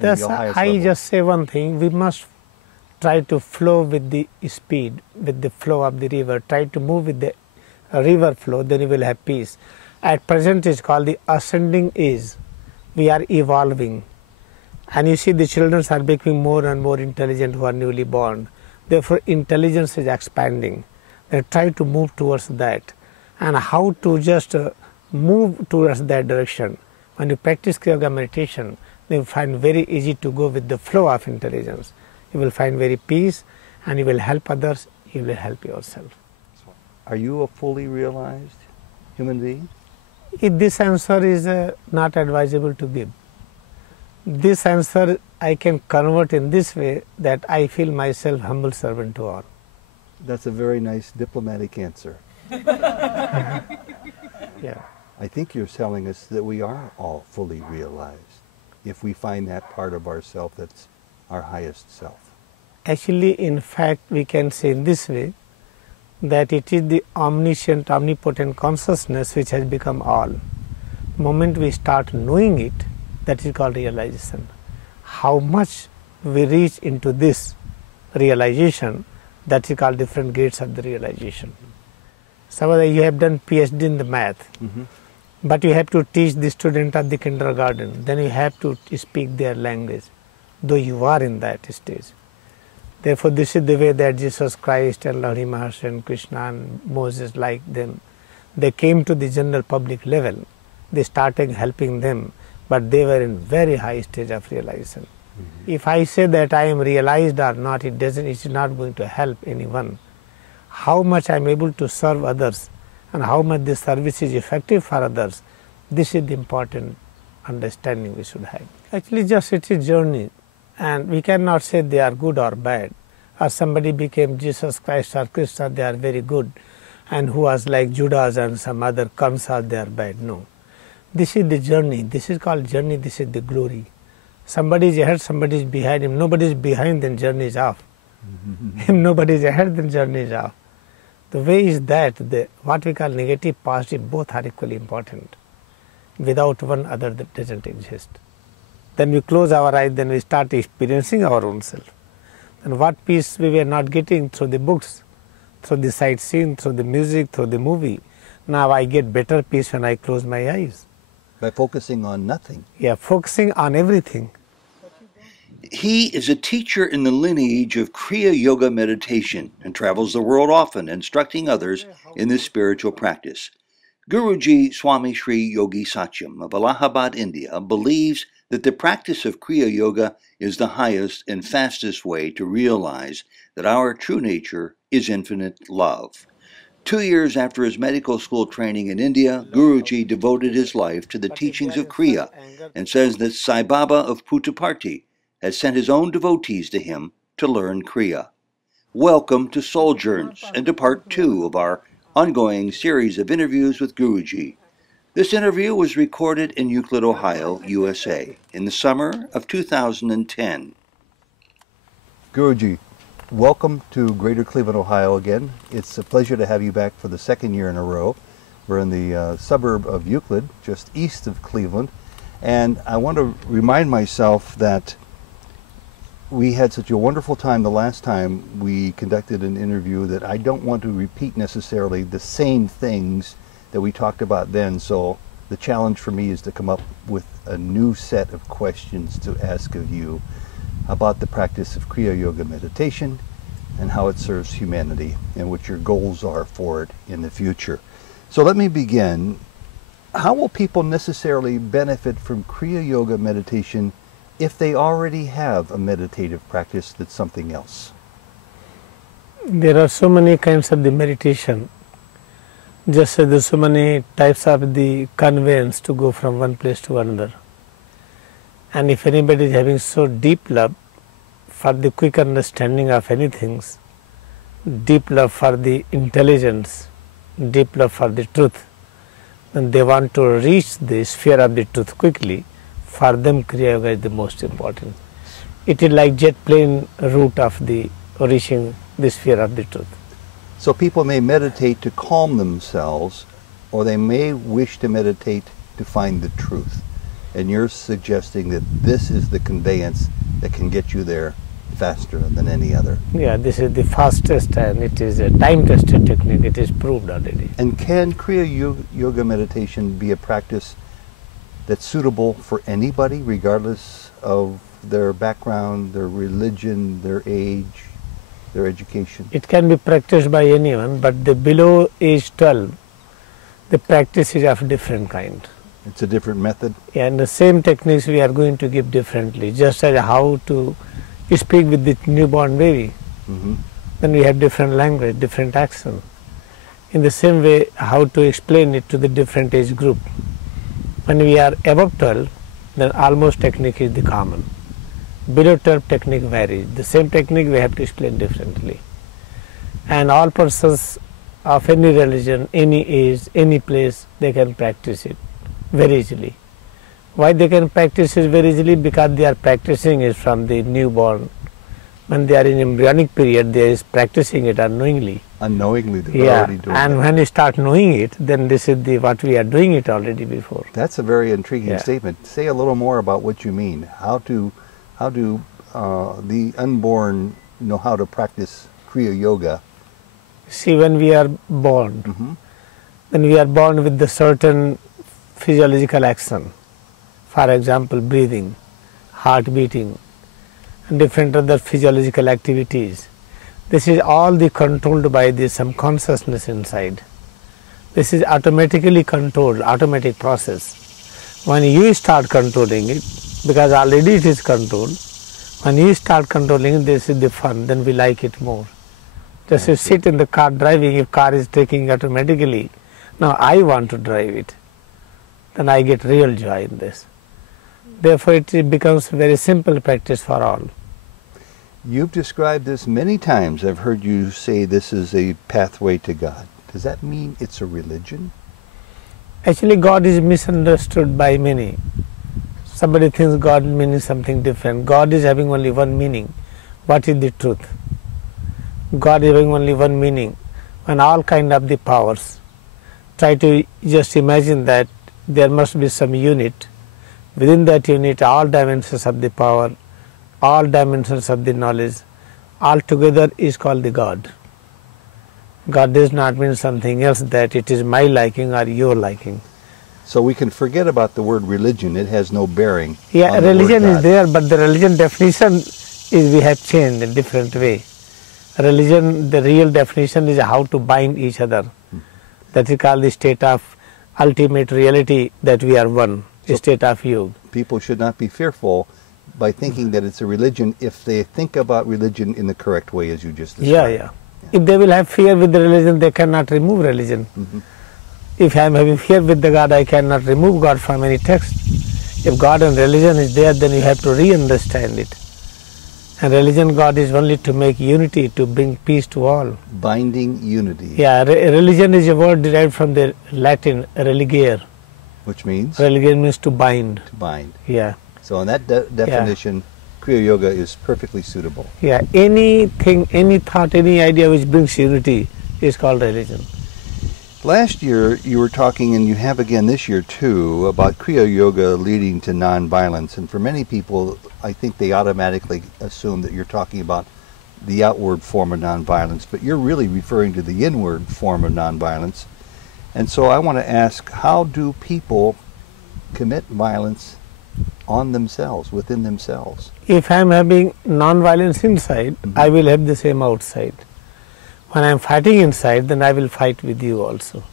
us. Thus, I just say one thing, we must try to flow with the speed, with the flow of the river, try to move with the river flow, then you will have peace. At present it is called the ascending age. We are evolving. And you see the children are becoming more and more intelligent who are newly born. Therefore, intelligence is expanding. They try to move towards that. And how to just move towards that direction. When you practice Kriya Yoga meditation, you will find very easy to go with the flow of intelligence. You will find very peace, and you will help others, you will help yourself. Are you a fully realized human being? This answer is not advisable to give. This answer I can convert in this way, that I feel myself humble servant to all. That's a very nice diplomatic answer. Yeah. I think you're telling us that we are all fully realized if we find that part of ourself that's our highest self. Actually, in fact, we can say in this way, that it is the omniscient, omnipotent consciousness which has become all. The moment we start knowing it, that is called realization. How much we reach into this realization, that is called different grades of the realization. Suppose you have done PhD in the math, but you have to teach the student of the kindergarten, then you have to speak their language, though you are in that stage. Therefore, this is the way that Jesus Christ and Lahiri Maharshi and Krishna and Moses, like them, they came to the general public level. They started helping them, but they were in very high stage of realization. If I say that I am realized or not, it is not going to help anyone. How much I am able to serve others and how much this service is effective for others, this is the important understanding we should have. Actually, just it is a journey. And we cannot say they are good or bad. Or somebody became Jesus Christ or Krishna, they are very good. And who was like Judas and some other Kamsa, they are bad. No. This is the journey. This is called journey. This is the glory. Somebody is ahead, somebody is behind him. Nobody is behind, then journey is off. If nobody is ahead, then journey is off. The way is that what we call negative, positive, both are equally important. Without one, other that doesn't exist. Then we close our eyes, then we start experiencing our own self. And what peace we were not getting through the books, through the sightseeing, through the music, through the movie. Now I get better peace when I close my eyes. By focusing on nothing. Yeah, focusing on everything. He is a teacher in the lineage of Kriya Yoga meditation and travels the world often instructing others in this spiritual practice. Guruji Swami Shree Yogi Satyam of Allahabad, India, believes that the practice of Kriya Yoga is the highest and fastest way to realize that our true nature is infinite love. 2 years after his medical school training in India, Guruji devoted his life to the teachings of Kriya and says that Sai Baba of Puttaparthi has sent his own devotees to him to learn Kriya. Welcome to Souljourns and to part 2 of our ongoing series of interviews with Guruji. This interview was recorded in Euclid, Ohio, USA, in the summer of 2010. Guruji, welcome to Greater Cleveland, Ohio again. It's a pleasure to have you back for the second year in a row. We're in the suburb of Euclid, just east of Cleveland. And I want to remind myself that we had such a wonderful time the last time we conducted an interview that I don't want to repeat necessarily the same things that we talked about then. So the challenge for me is to come up with a new set of questions to ask of you about the practice of Kriya Yoga meditation and how it serves humanity and what your goals are for it in the future. So let me begin. How will people necessarily benefit from Kriya Yoga meditation if they already have a meditative practice that's something else? There are so many kinds of the meditation. Just as there are so many types of the conveyance to go from one place to another. And if anybody is having so deep love for the quick understanding of anything, deep love for the intelligence, deep love for the truth, then they want to reach the sphere of the truth quickly, for them Kriya Yoga is the most important. It is like jet plane route of the reaching the sphere of the truth. So people may meditate to calm themselves, or they may wish to meditate to find the truth. And you're suggesting that this is the conveyance that can get you there faster than any other. Yeah, this is the fastest, and it is a time-tested technique. It is proved already. And can Kriya Yoga meditation be a practice that's suitable for anybody, regardless of their background, their religion, their age, their education? It can be practiced by anyone, but the below age 12, the practice is of different kind. It's a different method? Yeah, and the same techniques we are going to give differently, just as how to speak with the newborn baby. Then we have different language, different accent. In the same way, how to explain it to the different age group. When we are above 12, then almost technique is the common. Below 12, technique varies. The same technique we have to explain differently. And all persons of any religion, any age, any place, they can practice it very easily. Why they can practice it very easily? Because they are practicing it from the newborn. When they are in embryonic period, they are practicing it unknowingly. Unknowingly, they're already doing and it. when you start knowing it, then this is the what we are doing it already before. That's a very intriguing statement. Say a little more about what you mean. How do the unborn know how to practice Kriya Yoga? See, when we are born, then we are born with the certain physiological action. For example, breathing, heart beating, and different other physiological activities. This is all controlled by some consciousness inside. This is automatically controlled, automatic process. When you start controlling it, because already it is controlled, when you start controlling it, this is the fun, then we like it more. Just you sit in the car driving, if car is taking automatically, now I want to drive it, then I get real joy in this. Therefore, it becomes very simple practice for all. You've described this many times. I've heard you say this is a pathway to God. Does that mean it's a religion? Actually, God is misunderstood by many. Somebody thinks God means something different. God is having only one meaning. What is the truth? God is having only one meaning. When all kind of the powers try to just imagine that there must be some unit. Within that unit, all dimensions of the power, all dimensions of the knowledge, all together is called the God. God does not mean something else, that it is my liking or your liking. So we can forget about the word religion. It has no bearing. Yeah, on the religion word is God. there, but the religion definition is we have changed in a different way. Religion, the real definition is how to bind each other. That is called the state of ultimate reality, that we are one, a state of yoga. People should not be fearful by thinking that it's a religion if they think about religion in the correct way, as you just described. Yeah. If they will have fear with the religion, they cannot remove religion. If I am having fear with the God, I cannot remove God from any text. If God and religion is there, then you have to re-understand it. And religion, God is only to make unity, to bring peace to all. Binding unity. Yeah, religion is a word derived from the Latin religare. Which means? Religare means to bind. To bind. Yeah. So in that definition, Kriya Yoga is perfectly suitable. Yeah, anything, any thought, any idea which brings unity is called religion. Last year you were talking, and you have again this year too, about Kriya Yoga leading to nonviolence. And for many people, I think they automatically assume that you're talking about the outward form of nonviolence, but you're really referring to the inward form of nonviolence. And so I want to ask, how do people commit violence on themselves, within themselves? If I am having non-violence inside, I will have the same outside. When I am fighting inside, then I will fight with you also.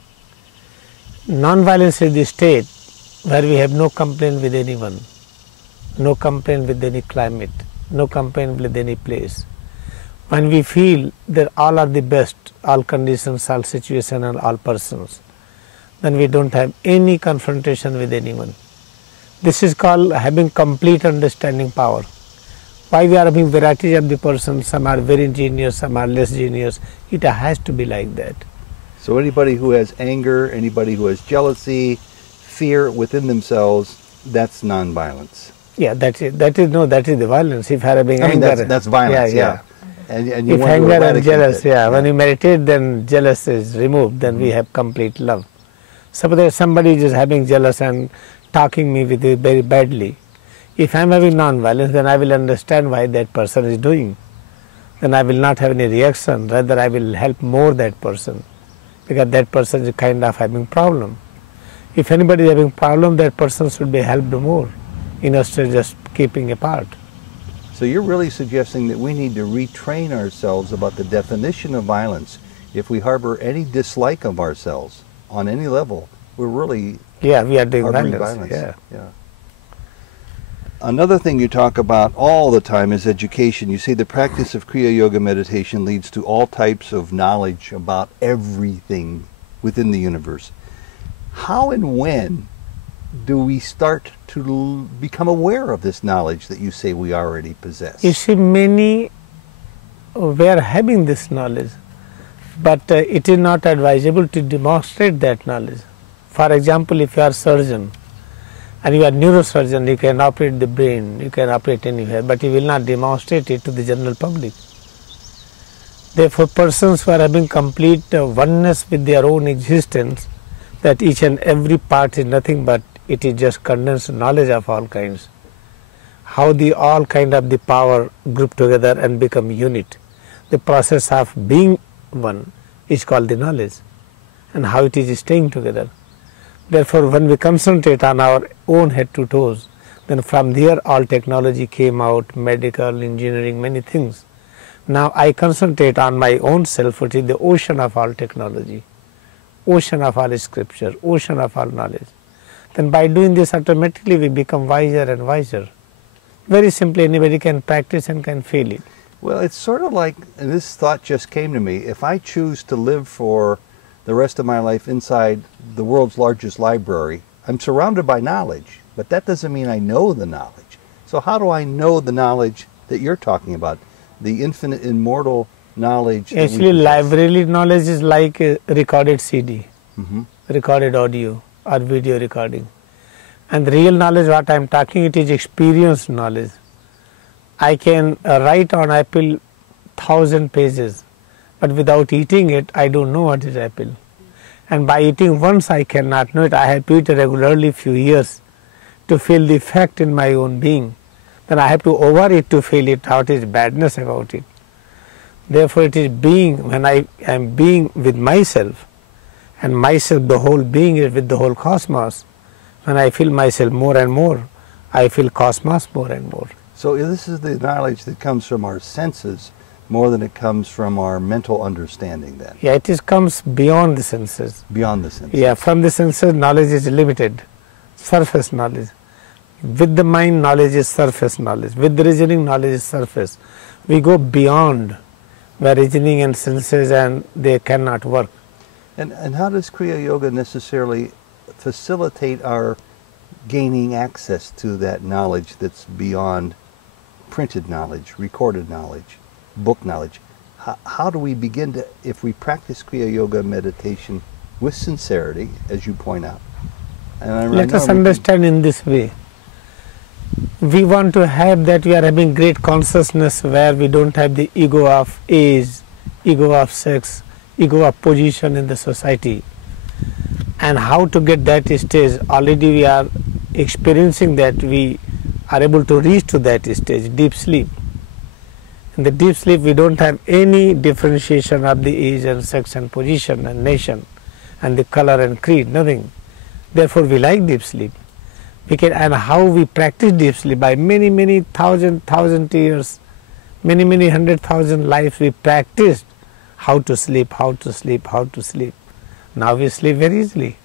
Non-violence is the state where we have no complaint with anyone, no complaint with any climate, no complaint with any place. When we feel that all are the best, all conditions, all situations, and all persons, then we don't have any confrontation with anyone. This is called having complete understanding power. Why we are having varieties of the persons, some are very genius, some are less genius, it has to be like that. So anybody who has anger, anybody who has jealousy, fear within themselves, that's nonviolence. Yeah, that is the violence. If you are having anger, that's violence. Yeah. And you if want to anger and eradicate jealous, it. when you meditate, then jealous is removed. Then we have complete love. Suppose somebody is having jealous and talking me with you very badly. If I am having non-violence, then I will understand why that person is doing. Then I will not have any reaction, rather I will help more that person, because that person is kind of having problem. If anybody is having problem, that person should be helped more, instead of just keeping apart. So you're really suggesting that we need to retrain ourselves about the definition of violence. If we harbor any dislike of ourselves on any level, we're really we are doing harboring violence. Yeah. Another thing you talk about all the time is education. You say the practice of Kriya Yoga meditation leads to all types of knowledge about everything within the universe. How and when do we start to become aware of this knowledge that you say we already possess? You see, many were having this knowledge, but it is not advisable to demonstrate that knowledge. For example, if you are a surgeon and you are a neurosurgeon, you can operate the brain, you can operate anywhere, but you will not demonstrate it to the general public. Therefore, persons who are having complete oneness with their own existence, that each and every part is nothing but it is just condensed knowledge of all kinds. How the all kind of the power group together and become unit. The process of being one is called the knowledge, and how it is staying together. Therefore, when we concentrate on our own head to toes, then from there all technology came out, medical, engineering, many things. Now I concentrate on my own self, which is the ocean of all technology, ocean of all scripture, ocean of all knowledge. Then by doing this, automatically we become wiser and wiser. Very simply, anybody can practice and can feel it. Well, it's sort of like, and this thought just came to me, if I choose to live for the rest of my life inside the world's largest library, I'm surrounded by knowledge, but that doesn't mean I know the knowledge. So how do I know the knowledge that you're talking about, the infinite, immortal knowledge? Actually, library knowledge is like a recorded CD, recorded audio or video recording. And the real knowledge, what I am talking, it is experience knowledge. I can write on apple 1,000 pages, but without eating it, I don't know what is apple. And by eating once, I cannot know it. I have to eat regularly few years to feel the effect in my own being. Then I have to overeat to feel it, what is badness about it. Therefore, it is being, when I am being with myself, and myself, the whole being is with the whole cosmos. When I feel myself more and more, I feel cosmos more and more. So this is the knowledge that comes from our senses more than it comes from our mental understanding then? Yeah, it comes beyond the senses. Beyond the senses? Yeah, from the senses knowledge is limited, surface knowledge. With the mind, knowledge is surface knowledge. With the reasoning, knowledge is surface. We go beyond where reasoning and senses and they cannot work. And how does Kriya Yoga necessarily facilitate our gaining access to that knowledge that's beyond printed knowledge, recorded knowledge, book knowledge? How do we begin to, if we practice Kriya Yoga meditation with sincerity, as you point out? Let us understand in this way. We want to have that we are having great consciousness where we don't have the ego of age, ego of sex, ego of position in the society. And how to get that stage, already we are experiencing that we are able to reach to that stage, deep sleep. In the deep sleep we don't have any differentiation of the age and sex and position and nation and the color and creed, nothing. Therefore we like deep sleep. We can, and how we practice deep sleep, by many thousand years, many 100,000 lives we practiced how to sleep, how to sleep, how to sleep. Now we sleep very easily.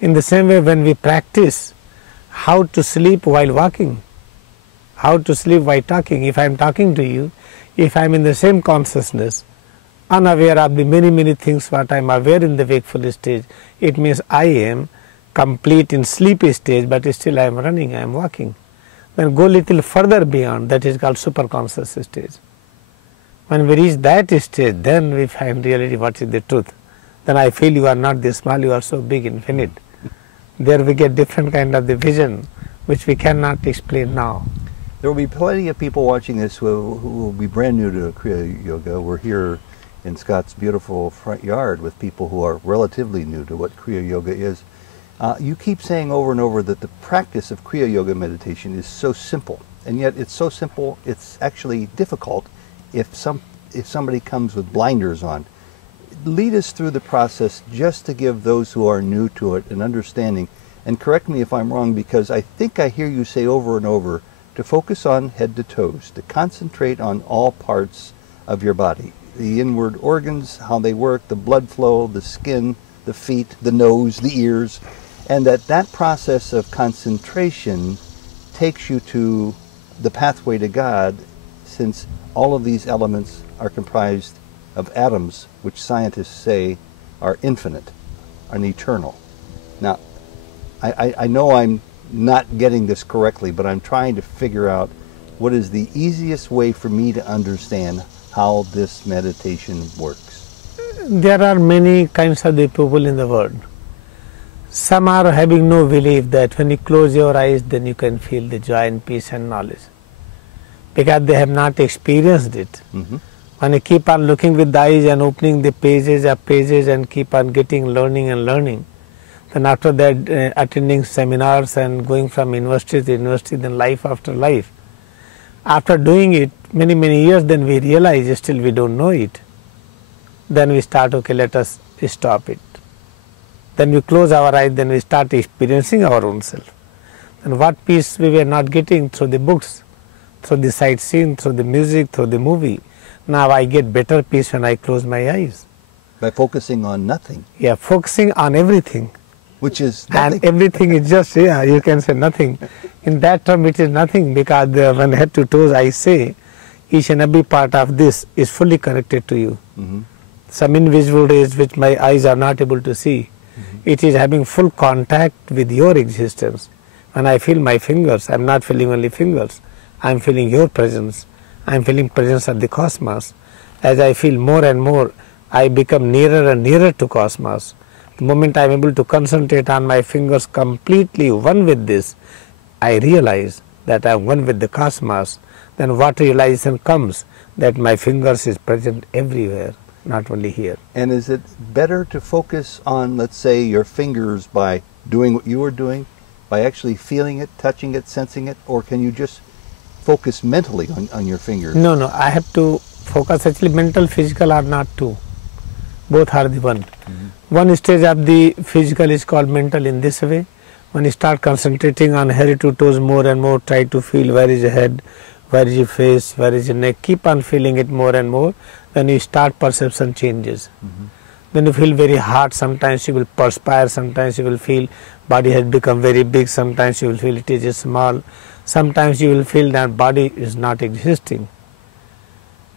In the same way, when we practice how to sleep while walking, how to sleep while talking, if I am talking to you, if I am in the same consciousness, unaware of the many things what I am aware in the wakeful stage, it means I am complete in sleepy stage, but still I am running, I am walking. Then go little further beyond, that is called superconscious stage. When we reach that stage, then we find really what is the truth. Then I feel you are not this small, you are so big, infinite. There we get different kind of the vision, which we cannot explain now. There will be plenty of people watching this who will be brand new to Kriya Yoga. We're here in Scott's beautiful front yard with people who are relatively new to what Kriya Yoga is. You keep saying over and over that the practice of Kriya Yoga meditation is so simple, and yet it's so simple it's actually difficult if somebody comes with blinders on. Lead us through the process just to give those who are new to it an understanding, and correct me if I'm wrong, because I think I hear you say over and over to focus on head to toes, to concentrate on all parts of your body, the inward organs, how they work, the blood flow, the skin, the feet, the nose, the ears, and that process of concentration takes you to the pathway to God, since all of these elements are comprised of atoms, which scientists say are infinite and eternal. Now, I know I'm not getting this correctly, but I'm trying to figure out what is the easiest way for me to understand how this meditation works. There are many kinds of the people in the world. Some are having no belief that when you close your eyes, then you can feel the joy and peace and knowledge, because they have not experienced it. Mm-hmm. When you keep on looking with the eyes and opening the pages of pages and keep on getting learning and learning, then after that attending seminars and going from university to university, then life after life. After doing it many years, then we realize still we don't know it. Then we start, okay, let us stop it. Then we close our eyes, then we start experiencing our own self. And what peace we were not getting through the books, through the sightseeing, through the music, through the movie. Now I get better peace when I close my eyes. By focusing on nothing. Yeah, focusing on everything. Which is nothing. And everything is just, yeah, you can say nothing. In that term it is nothing, because when head to toes I say, each and every part of this is fully connected to you. Mm-hmm. Some invisible rays which my eyes are not able to see, it is having full contact with your existence. When I feel my fingers, I am not feeling only fingers, I am feeling your presence, I am feeling presence of the cosmos. As I feel more and more, I become nearer and nearer to cosmos. The moment I am able to concentrate on my fingers completely one with this, I realize that I am one with the cosmos. Then what realization comes? That my fingers is present everywhere, not only here. And is it better to focus on, let's say, your fingers by doing what you are doing, by actually feeling it, touching it, sensing it, or can you just focus mentally on your fingers? No, I have to focus. Actually, mental, physical are not two. Both are the one. Mm-hmm. One stage of the physical is called mental in this way. When you start concentrating on head to toes more and more, try to feel where is your head, where is your face, where is your neck, keep on feeling it more and more, then you start perception changes. Mm-hmm. Then you feel very hot, sometimes you will perspire, sometimes you will feel body has become very big, sometimes you will feel it is small, sometimes you will feel that body is not existing.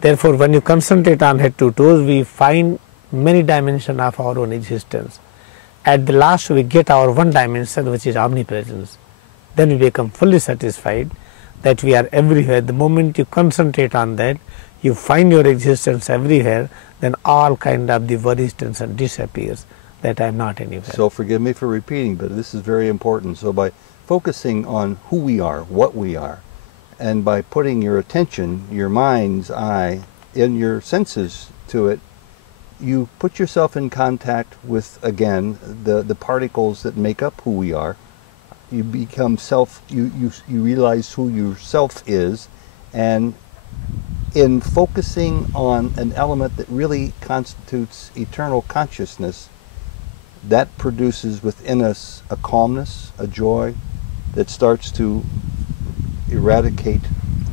Therefore, when you concentrate on head to toes, we find many dimensions of our own existence. At the last, we get our one dimension, which is omnipresence. Then we become fully satisfied that we are everywhere. The moment you concentrate on that, you find your existence everywhere, then all kind of the worries, tension disappears, that I am not anywhere. So forgive me for repeating, but this is very important. So by focusing on who we are, what we are, and by putting your attention, your mind's eye, and your senses to it, you put yourself in contact with, again, the particles that make up who we are. You become you realize who your self is, and in focusing on an element that really constitutes eternal consciousness, that produces within us a calmness, a joy that starts to eradicate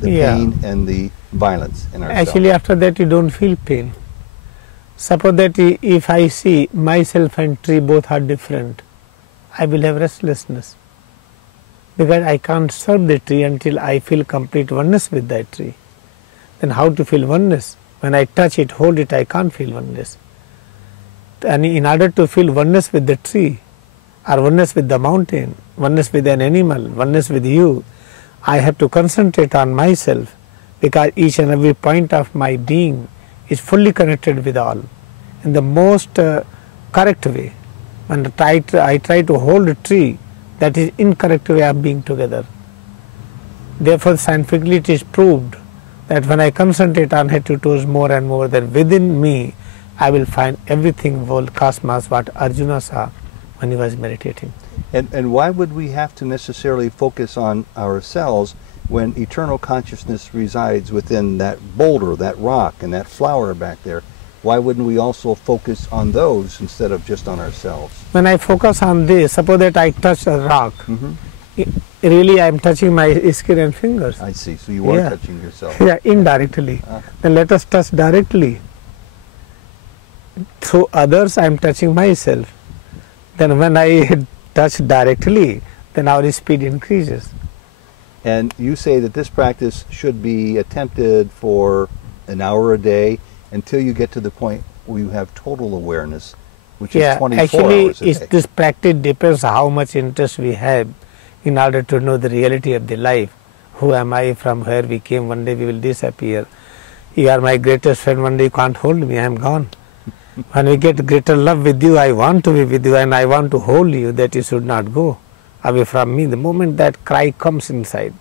the pain and the violence in ourselves. Actually, after that you don't feel pain. Suppose that if I see myself and tree both are different, I will have restlessness, because I can't serve the tree until I feel complete oneness with that tree. Then how to feel oneness? When I touch it, hold it, I can't feel oneness. And in order to feel oneness with the tree, or oneness with the mountain, oneness with an animal, oneness with you, I have to concentrate on myself, because each and every point of my being is fully connected with all in the most correct way. When I try to hold a tree, that is incorrect way of being together. Therefore, scientifically it is proved that when I concentrate on head to toes more and more, then within me I will find everything, whole cosmos, what Arjuna saw when he was meditating. And why would we have to necessarily focus on ourselves when eternal consciousness resides within that boulder, that rock, and that flower back there? Why wouldn't we also focus on those instead of just on ourselves? When I focus on this, suppose that I touch a rock, really I am touching my skin and fingers. I see. So you are touching yourself. Yeah, indirectly. Then let us touch directly. Through others, I am touching myself. Then when I touch directly, then our speed increases. And you say that this practice should be attempted for an hour a day until you get to the point where you have total awareness, which is 24 hours a day. This practice depends how much interest we have in order to know the reality of the life. Who am I, from where we came, one day we will disappear. You are my greatest friend, one day you can't hold me, I am gone. When we get greater love with you, I want to be with you and I want to hold you, that you should not go away from me. The moment that cry comes inside,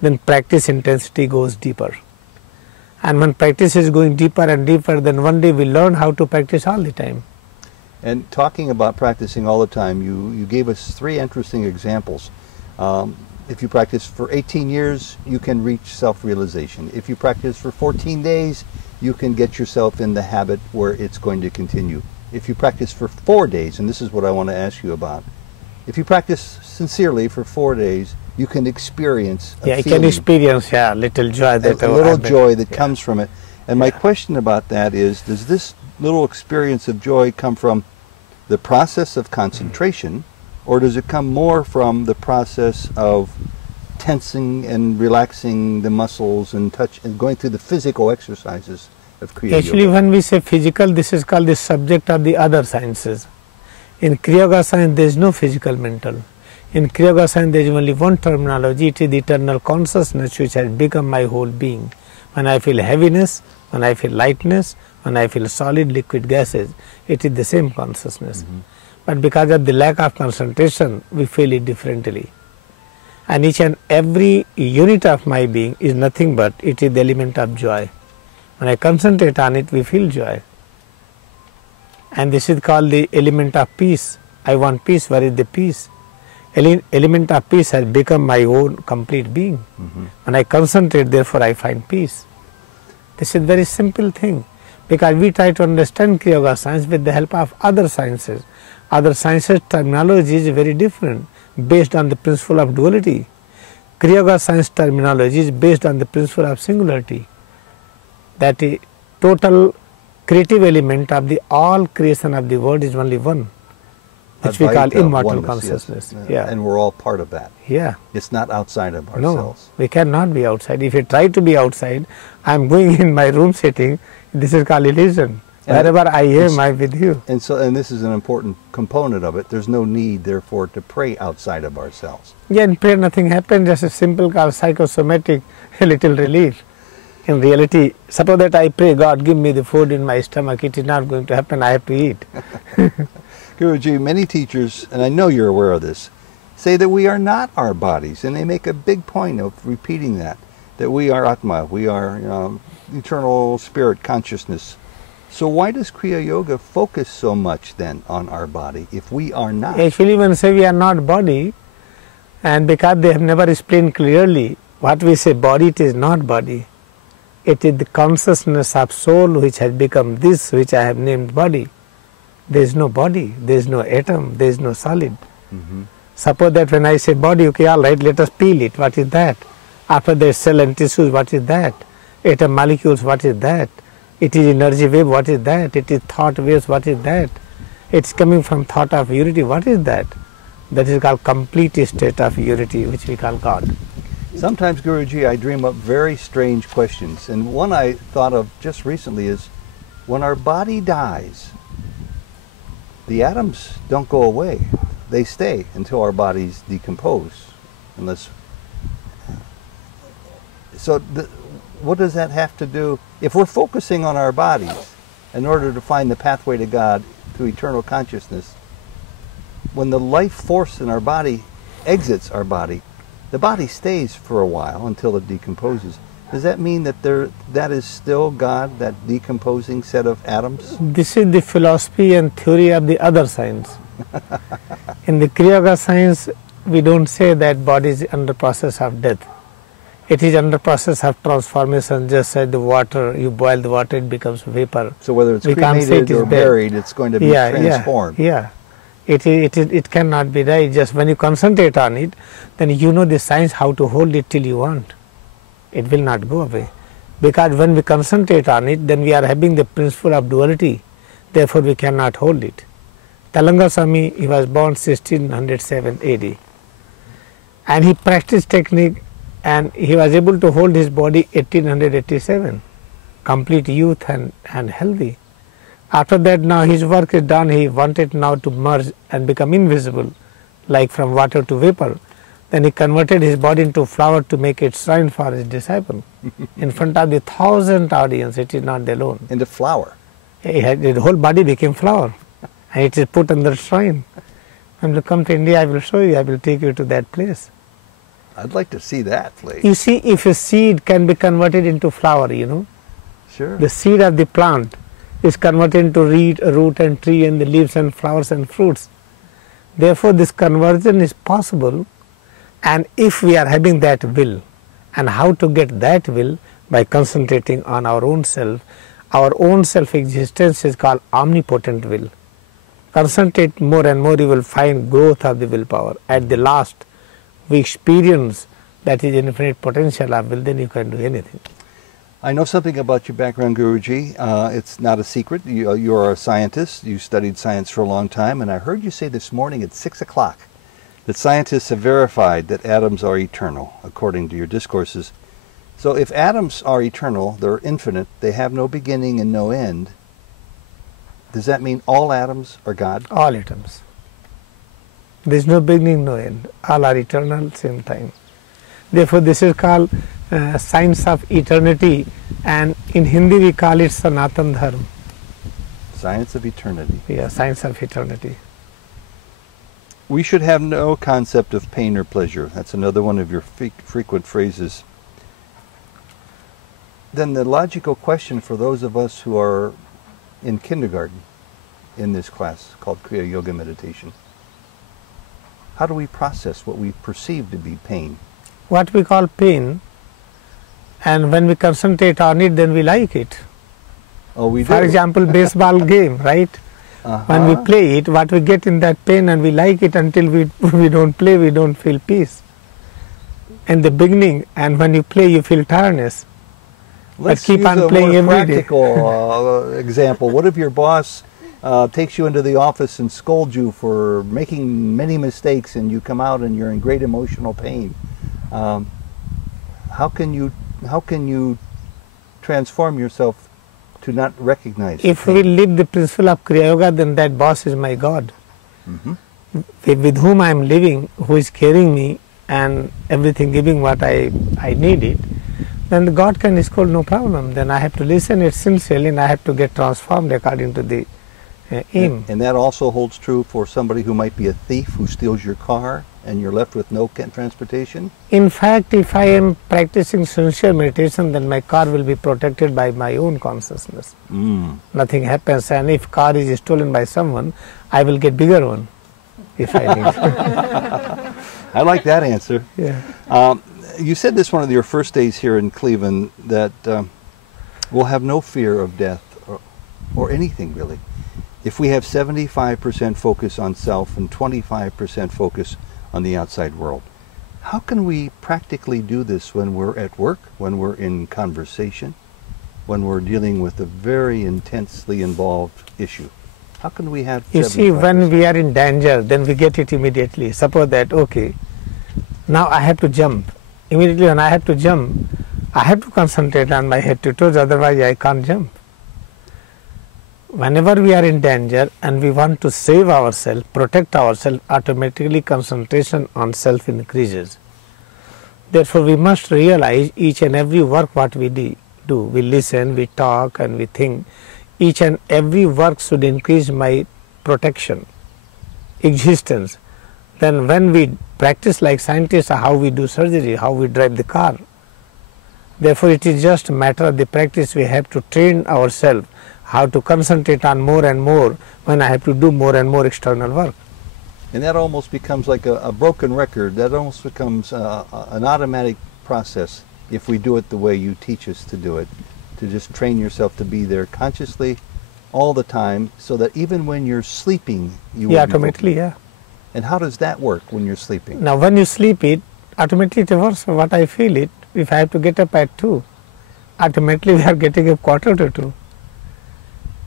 then practice intensity goes deeper. And when practice is going deeper and deeper, then one day we learn how to practice all the time. And talking about practicing all the time, you gave us 3 interesting examples. If you practice for 18 years, you can reach self-realization. If you practice for 14 days, you can get yourself in the habit where it's going to continue. If you practice for 4 days, and this is what I want to ask you about, if you practice sincerely for 4 days, you can experience a feeling. You can experience, little joy. That a little joy that comes from it. And my question about that is, does this little experience of joy come from the process of concentration, or does it come more from the process of tensing and relaxing the muscles and touch and going through the physical exercises of Kriya Yoga? Actually, when we say physical, this is called the subject of the other sciences. In Kriya Yoga science, there is no physical mental. In Kriya Yoga science, there is only one terminology, it is the eternal consciousness which has become my whole being. When I feel heaviness, when I feel lightness, when I feel solid, liquid, gases, it is the same consciousness. But because of the lack of concentration, we feel it differently. And each and every unit of my being is nothing but, it is the element of joy. When I concentrate on it, we feel joy. And this is called the element of peace. I want peace, where is the peace? Element of peace has become my own complete being. When I concentrate, therefore I find peace. This is a very simple thing, because we try to understand Kriya Yoga science with the help of other sciences. Other sciences' terminology is very different, based on the principle of duality. Kriya Yoga science terminology is based on the principle of singularity, that the total creative element of the all creation of the world is only one, which we call immortal consciousness. Yes. And we're all part of that. Yeah. It's not outside of ourselves. No, we cannot be outside. If we try to be outside, I am going in my room sitting, this is called illusion. Wherever I am, I am with you. And this is an important component of it. There's no need, therefore, to pray outside of ourselves. Yeah, in prayer nothing happens, just a simple called psychosomatic, a little relief. In reality, suppose that I pray, God, give me the food in my stomach, it is not going to happen, I have to eat. Guruji, many teachers, and I know you're aware of this, say that we are not our bodies, and they make a big point of repeating that we are Atma, we are eternal spirit consciousness. So why does Kriya Yoga focus so much then on our body if we are not? Actually, when say we are not body, and because they have never explained clearly what we say body, it is not body. It is the consciousness of soul which has become this which I have named body. There is no body, there is no atom, there is no solid. Suppose that when I say body, okay, all right, let us peel it, what is that? After there is cell and tissues, what is that? Atom molecules, what is that? It is energy wave, what is that? It is thought waves, what is that? It is coming from thought of unity, what is that? That is called complete state of unity, which we call God. Sometimes, Guruji, I dream up very strange questions, and one I thought of just recently is, when our body dies, the atoms don't go away, they stay until our bodies decompose, what does that have to do? If we're focusing on our bodies in order to find the pathway to God, to eternal consciousness, when the life force in our body exits our body, the body stays for a while until it decomposes. Does that mean that that is still God, that decomposing set of atoms? This is the philosophy and theory of the other science. In the Kriya Yoga science, we don't say that body is under process of death. It is under process of transformation, just like the water, you boil the water, it becomes vapor. So whether it's We can't say cremated it is or buried, it's going to be transformed. Yeah. It cannot be right. Just when you concentrate on it, then you know the science how to hold it till you want. It will not go away. Because when we concentrate on it, then we are having the principle of duality. Therefore, we cannot hold it. Talanga Swami, he was born 1607 AD. And he practiced technique and he was able to hold his body 1887. Complete youth and healthy. After that, now his work is done, he wanted now to merge and become invisible, like from water to vapor. Then he converted his body into flower to make it shrine for his disciple. In front of the 1,000 audience, it is not alone. Into flower. The whole body became flower and it is put under shrine. When you come to India, I will show you, I will take you to that place. I'd like to see that place. You see, if a seed can be converted into flower, you know. Sure. The seed of the plant is converted into root and tree and the leaves and flowers and fruits. Therefore, this conversion is possible, and if we are having that will, and how to get that will? By concentrating on our own self. Our own self existence is called omnipotent will. Concentrate more and more, you will find growth of the willpower. At the last, we experience that is infinite potential of will, then you can do anything. I know something about your background, Guruji. It's not a secret. You are a scientist. You studied science for a long time, and I heard you say this morning at 6 o'clock that scientists have verified that atoms are eternal, according to your discourses. So if atoms are eternal, they're infinite, they have no beginning and no end, does that mean all atoms are God? All atoms. There is no beginning, no end. All are eternal, same time. Therefore, this is called science of eternity, and in Hindi we call it Sanatan Dharma. Science of eternity. Yeah, science of eternity. We should have no concept of pain or pleasure. That's another one of your frequent phrases. Then the logical question for those of us who are in kindergarten in this class called Kriya Yoga meditation, how do we process what we perceive to be pain? What we call pain, and when we concentrate on it, then we like it. Oh, we do? For example, baseball game, right? When we play it, what we get in that pain, and we like it until we don't play, we don't feel peace. In the beginning, and when you play, you feel tiredness. Let's keep use on a playing more every day. practical example. What if your boss takes you into the office and scolds you for making many mistakes, and you come out and you're in great emotional pain? How can you transform yourself to not recognize If pain? we live the principle of Kriya Yoga, then that boss is my God. With whom I am living, who is carrying me and everything, giving what I needed, then the God can scold, no problem. Then I have to listen it sincerely, and I have to get transformed according to the aim. And that also holds true for somebody who might be a thief who steals your car and you're left with no transportation? In fact, if I am practicing sincere meditation, then my car will be protected by my own consciousness. Nothing happens, and if car is stolen by someone, I will get bigger one if I need. I like that answer. Yeah. You said this one of your first days here in Cleveland, that we'll have no fear of death or anything really if we have 75% focus on self and 25% focus on the outside world. How can we practically do this when we're at work, when we're in conversation, when we're dealing with a very intensely involved issue? How can we have 75%? You see, when we are in danger, then we get it immediately. Suppose that, okay, now I have to jump. Immediately when I have to jump, I have to concentrate on my head to toes, otherwise I can't jump. Whenever we are in danger and we want to save ourselves, protect ourselves, automatically concentration on self increases. Therefore, we must realize each and every work what we do. We listen, we talk, and we think. Each and every work should increase my protection, existence. Then when we practice like scientists, how we do surgery, how we drive the car. Therefore, it is just a matter of the practice. We have to train ourselves how to concentrate on more and more when I have to do more and more external work. And that almost becomes like a broken record. That almost becomes an automatic process if we do it the way you teach us to do it, to just train yourself to be there consciously all the time, so that even when you're sleeping, you will automatically, be focused. And how does that work when you're sleeping? Now, when you sleep, it automatically reverses what I feel it. If I have to get up at 2, automatically we are getting up 1:45.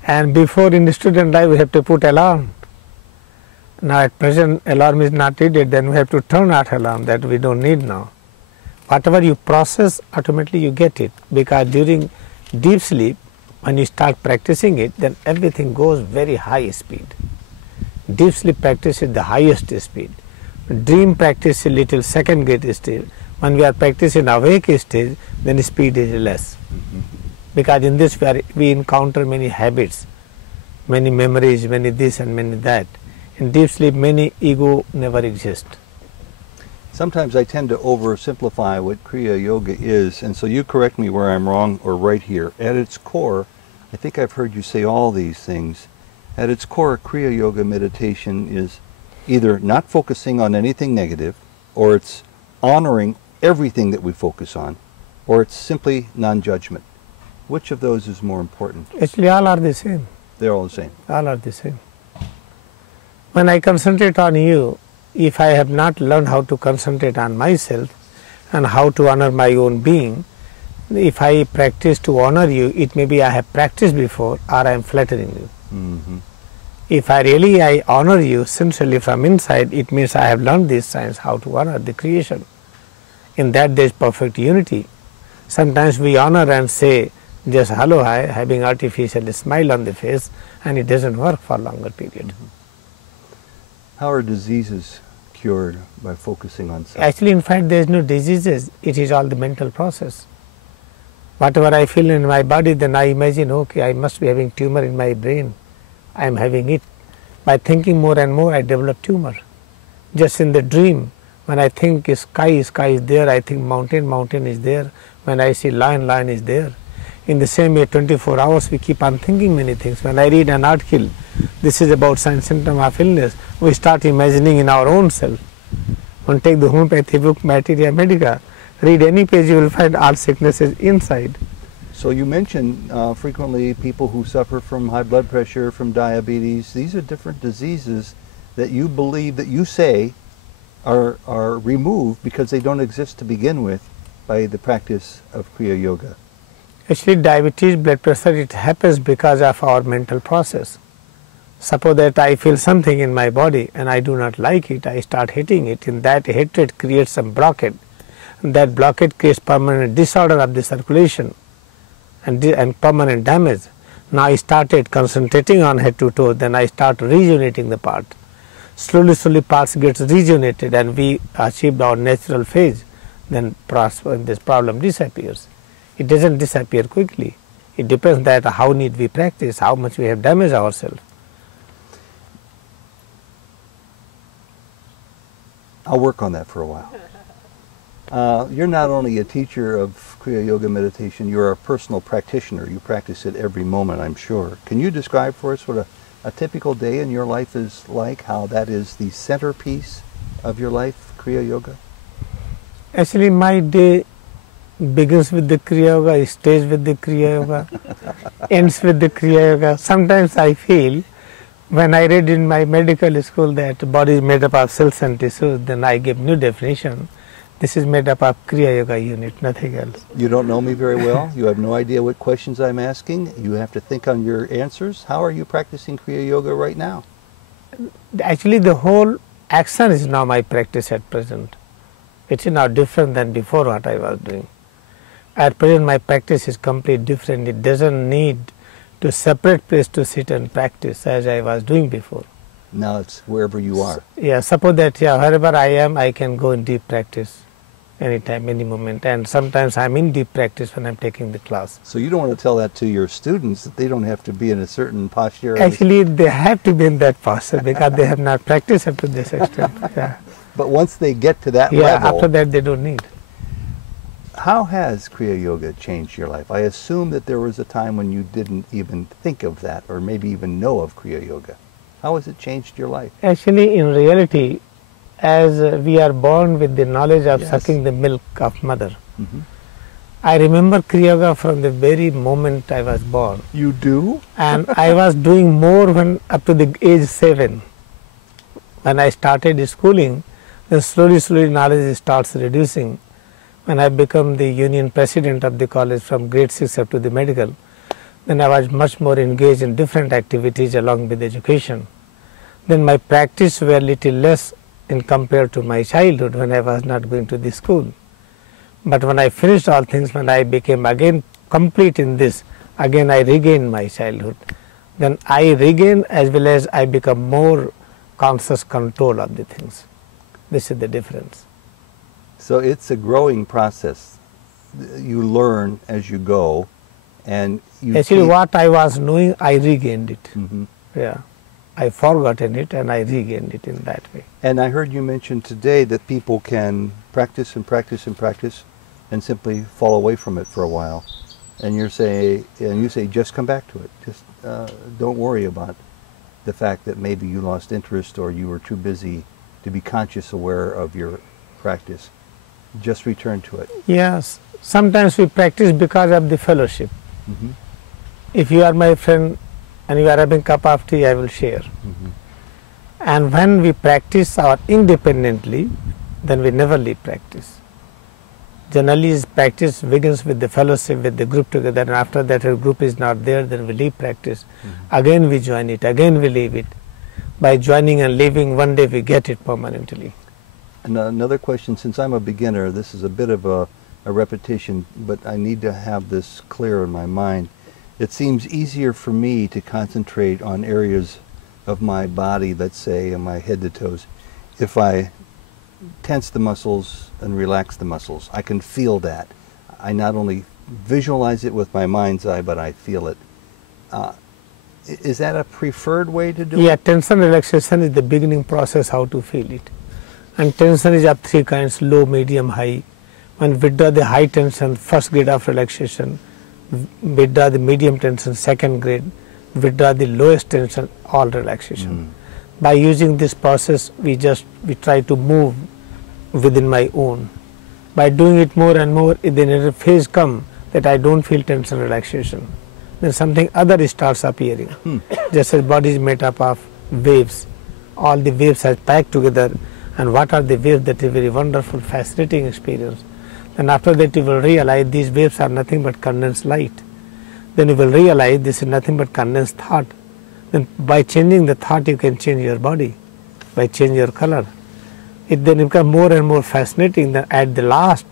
And before in the student life, we have to put alarm. Now, at present, alarm is not needed, then we have to turn that alarm that we don't need now. Whatever you process, automatically you get it, because during deep sleep, when you start practicing it, then everything goes very high speed. Deep sleep practice is the highest speed. Dream practice is little second gate stage. When we are practicing awake stage, then the speed is less. Because in this we encounter many habits, many memories, many this and many that. In deep sleep, many ego never exist. Sometimes I tend to oversimplify what Kriya Yoga is, and so you correct me where I'm wrong or right here. At its core, I think I've heard you say all these things. At its core, Kriya Yoga meditation is either not focusing on anything negative, or it's honoring everything that we focus on, or it's simply non-judgment. Which of those is more important? Actually, all are the same. They're all the same. All are the same. When I concentrate on you, if I have not learned how to concentrate on myself and how to honor my own being, if I practice to honor you, it may be I have practiced before or I am flattering you. If I honor you sincerely from inside, it means I have learned this science, how to honor the creation. In that there is perfect unity. Sometimes we honor and say just hello, hi, having artificial smile on the face, and it doesn't work for a longer period. How are diseases cured by focusing on self? Actually, in fact, there is no diseases. It is all the mental process. Whatever I feel in my body, then I imagine, okay, I must be having tumor in my brain. I am having it. By thinking more and more, I develop tumor. Just in the dream, when I think sky is there, I think mountain is there. When I see lion is there. In the same way, 24 hours, we keep on thinking many things. When I read an article, this is about sign symptom of illness, we start imagining in our own self. When take the homeopathy book, Materia Medica, read any page, you will find all sicknesses inside. So you mentioned frequently people who suffer from high blood pressure, from diabetes. These are different diseases that you believe, that you say are removed because they don't exist to begin with by the practice of Kriya Yoga. Actually, diabetes, blood pressure, it happens because of our mental process. Suppose that I feel something in my body and I do not like it, I start hating it. In that hatred creates some blockade. That blockade creates permanent disorder of the circulation and permanent damage. Now I started concentrating on head to toe, then I start rejuvenating the part. Slowly parts gets rejuvenated and we achieved our natural phase. Then this problem disappears. It doesn't disappear quickly. It depends that how need we practice, how much we have damaged ourselves. I'll work on that for a while. You're not only a teacher of Kriya Yoga meditation, you're a personal practitioner. You practice it every moment, I'm sure. Can you describe for us what a typical day in your life is like, how that is the centerpiece of your life, Kriya Yoga? Actually, my day begins with the Kriya Yoga, stays with the Kriya Yoga, ends with the Kriya Yoga. Sometimes I feel, when I read in my medical school that body is made up of cells and tissues, then I give new definition. This is made up of Kriya Yoga unit, nothing else. You don't know me very well. You have no idea what questions I'm asking. You have to think on your answers. How are you practicing Kriya Yoga right now? Actually, the whole action is now my practice at present. It is now different than before what I was doing. At present, my practice is completely different. It doesn't need to separate place to sit and practice as I was doing before. Now it's wherever you are. Yeah, suppose that wherever I am, I can go in deep practice anytime, any moment. And sometimes I'm in deep practice when I'm taking the class. So you don't want to tell that to your students, that they don't have to be in a certain posture? Actually, they have to be in that posture because they have not practiced up to this extent. Yeah. But once they get to that level... Yeah, after that they don't need. How has Kriya Yoga changed your life? I assume that there was a time when you didn't even think of that or maybe even know of Kriya Yoga. How has it changed your life? Actually, in reality, as we are born with the knowledge of Yes. sucking the milk of mother, Mm-hmm. I remember Kriya Yoga from the very moment I was born. You do? And I was doing more when up to the age 7. When I started schooling, then slowly knowledge starts reducing. When I become the union president of the college from grade 6 up to the medical, then I was much more engaged in different activities along with education. Then my practice were little less in compared to my childhood when I was not going to the school. But when I finished all things, when I became again complete in this, again I regained my childhood. Then I regain as well as I become more conscious control of the things. This is the difference. So it's a growing process. You learn as you go, and you Actually, keep- what I was knowing, I regained it. Mhm. Yeah, I forgotten it and I regained it in that way. And I heard you mention today that people can practice and practice and practice, and simply fall away from it for a while. And you say, just come back to it. Just don't worry about the fact that maybe you lost interest or you were too busy to be conscious aware of your practice. Just return to it. Yes, sometimes we practice because of the fellowship. Mm-hmm. If you are my friend and you are having a cup of tea, I will share. Mm-hmm. And when we practice our independently, then we never leave practice. Generally, practice begins with the fellowship, with the group together, and after that a group is not there, then we leave practice. Mm-hmm. Again we join it, again we leave it. By joining and leaving, one day we get it permanently. And another question, since I'm a beginner, this is a bit of a repetition, but I need to have this clear in my mind. It seems easier for me to concentrate on areas of my body, let's say, in my head to toes, if I tense the muscles and relax the muscles. I can feel that. I not only visualize it with my mind's eye, but I feel it. Is that a preferred way to do Yeah, it? tension relaxation is the beginning process how to feel it. And tension is of 3 kinds, low, medium, high. When withdraw the high tension, first grade of relaxation, withdraw the medium tension, second grade, withdraw the lowest tension, all relaxation. By using this process, we try to move within my own. By doing it more and more, then a phase come that I don't feel tension relaxation. Then something other starts appearing. Just as body is made up of waves, all the waves are packed together, and what are the waves? That is a very wonderful, fascinating experience. Then after that you will realize these waves are nothing but condensed light. Then you will realize this is nothing but condensed thought. Then by changing the thought you can change your body, by changing your color. It then becomes more and more fascinating. Then at the last,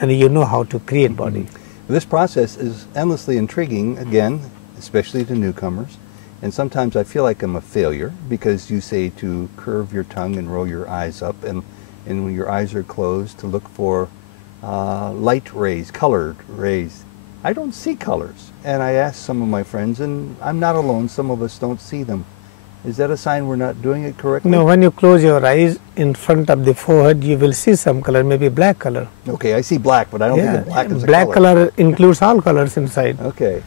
then you know how to create body. This process is endlessly intriguing, again, especially to newcomers. And sometimes I feel like I'm a failure because you say to curve your tongue and roll your eyes up, and when your eyes are closed to look for light rays, colored rays. I don't see colors. And I asked some of my friends, and I'm not alone, some of us don't see them. Is that a sign we're not doing it correctly? No, when you close your eyes in front of the forehead, you will see some color, maybe black color. Okay, I see black, but I don't think that black is a black color. color includes all colors inside. Okay.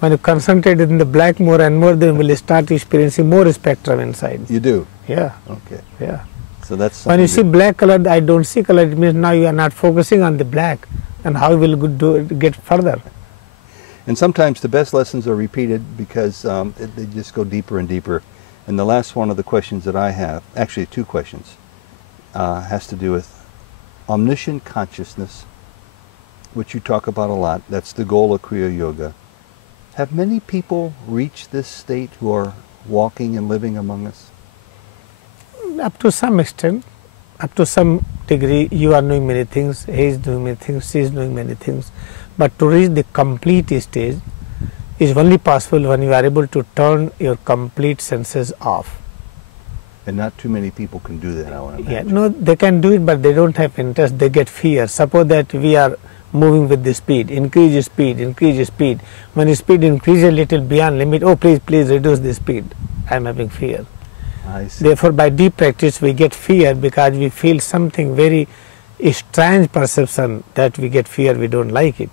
When you concentrate in the black more and more, then you will start experiencing more spectrum inside. You do? Yeah, Okay. yeah. So that's When you see something black color, I don't see color, it means now you are not focusing on the black. And how will you get further? And sometimes the best lessons are repeated because they just go deeper and deeper. And the last one of the questions that I have, actually 2 questions, has to do with omniscient consciousness, which you talk about a lot. That's the goal of Kriya Yoga. Have many people reached this state who are walking and living among us? Up to some extent, up to some degree, you are knowing many things, he is doing many things, she is doing many things. But to reach the complete stage is only possible when you are able to turn your complete senses off. And not too many people can do that, I want to Yeah, imagine. no, they can do it, but they don't have interest, they get fear. Suppose that we are moving with the speed, increase speed, increase speed. When the speed increases a little beyond limit, oh please reduce the speed, I am having fear. I see. Therefore, by deep practice, we get fear because we feel something very strange perception that we get fear, we don't like it.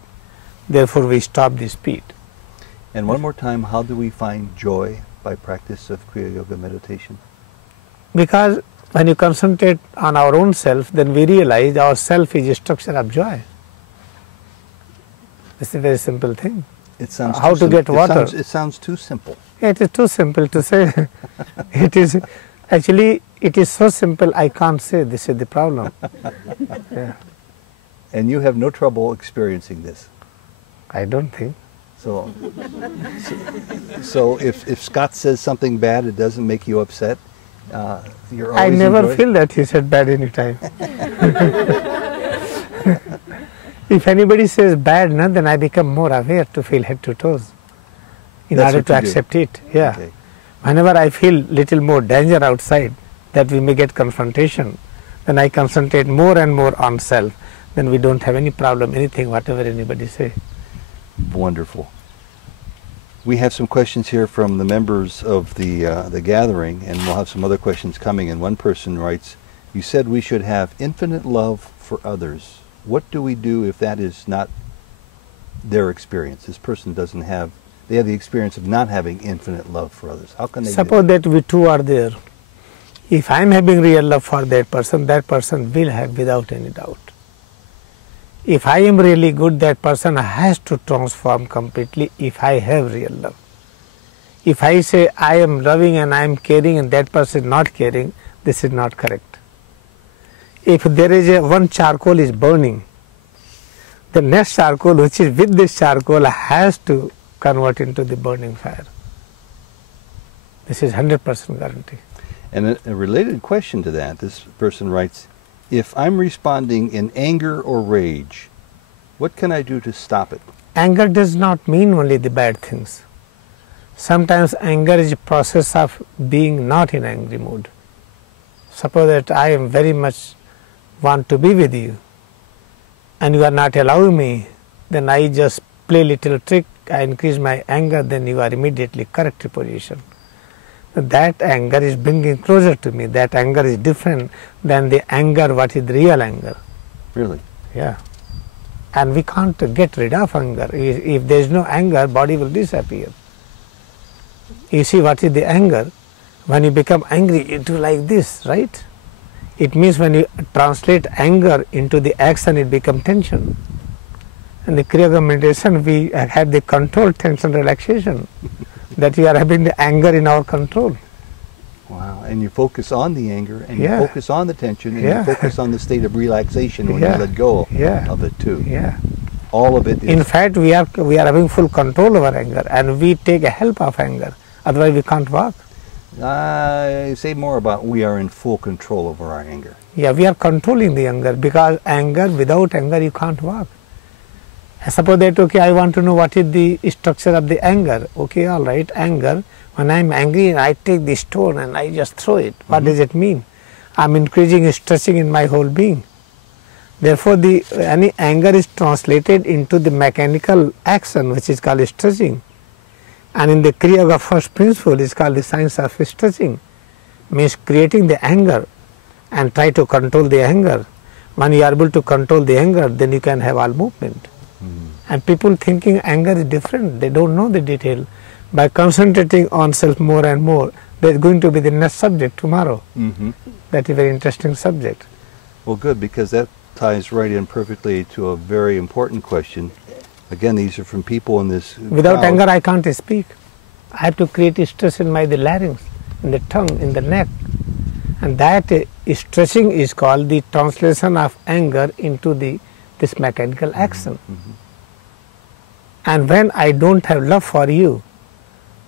Therefore, we stop the speed. And one more time, how do we find joy by practice of Kriya Yoga meditation? Because when you concentrate on our own self, then we realize our self is a structure of joy. It's a very simple thing. It sounds how to get water. It sounds too simple. It is too simple to say. It is actually, it is so simple I can't say this is the problem. Yeah. And you have no trouble experiencing this? I don't think. So if Scott says something bad, it doesn't make you upset? You're I always never enjoying? feel that he said bad any time. If anybody says bad, no, then I become more aware to feel head to toes in That's order what to you do. accept it. Yeah. Okay. Whenever I feel little more danger outside, that we may get confrontation, then I concentrate more and more on self. Then we don't have any problem, anything, whatever anybody say. Wonderful. We have some questions here from the members of the gathering, and we'll have some other questions coming. And one person writes, you said we should have infinite love for others. What do we do if that is not their experience? This person doesn't have, they have the experience of not having infinite love for others. How can they Suppose that we two are there. If I am having real love for that person will have without any doubt. If I am really good, that person has to transform completely if I have real love. If I say I am loving and I am caring and that person is not caring, this is not correct. If there is one charcoal is burning, the next charcoal which is with this charcoal has to convert into the burning fire. This is 100% guarantee. And a related question to that, this person writes, if I'm responding in anger or rage, what can I do to stop it? Anger does not mean only the bad things. Sometimes anger is a process of being not in angry mood. Suppose that I am very much want to be with you and you are not allowing me, then I just play little trick, I increase my anger, then you are immediately correct your position. That anger is bringing closer to me. That anger is different than the anger what is the real anger. Really? Yeah. And we can't get rid of anger. If there is no anger, body will disappear. You see what is the anger? When you become angry, you do like this, right? It means when you translate anger into the action, it becomes tension. In the Kriya Yoga meditation, we have the control, tension, relaxation. That we are having the anger in our control. Wow. And you focus on the anger, and Yeah. you focus on the tension, and Yeah. you focus on the state of relaxation when Yeah. you let go Yeah. of it too. Yeah. All of it is... In fact, we are having full control over anger, and we take a help of anger. Otherwise, we can't walk. say more about we are in full control over our anger. Yeah, we are controlling the anger, because anger, without anger, you can't walk. Suppose that, okay, I want to know what is the structure of the anger. Okay, all right, anger. When I am angry, I take the stone and I just throw it. What does it mean? I am increasing stressing in my whole being. Therefore, any anger is translated into the mechanical action, which is called stretching. And in the Kriya Yoga first principle is called the science of stretching. Means creating the anger and try to control the anger. When you are able to control the anger, then you can have all movement. And people thinking anger is different, they don't know the detail. By concentrating on self more and more, there is going to be the next subject tomorrow. That is a very interesting subject. Well, good, because that ties right in perfectly to a very important question. Again, these are from people in this Without crowd. anger, I can't speak. I have to create stress in the larynx, in the tongue, in the neck. And that stretching is called the translation of anger into this mechanical action. And when I don't have love for you,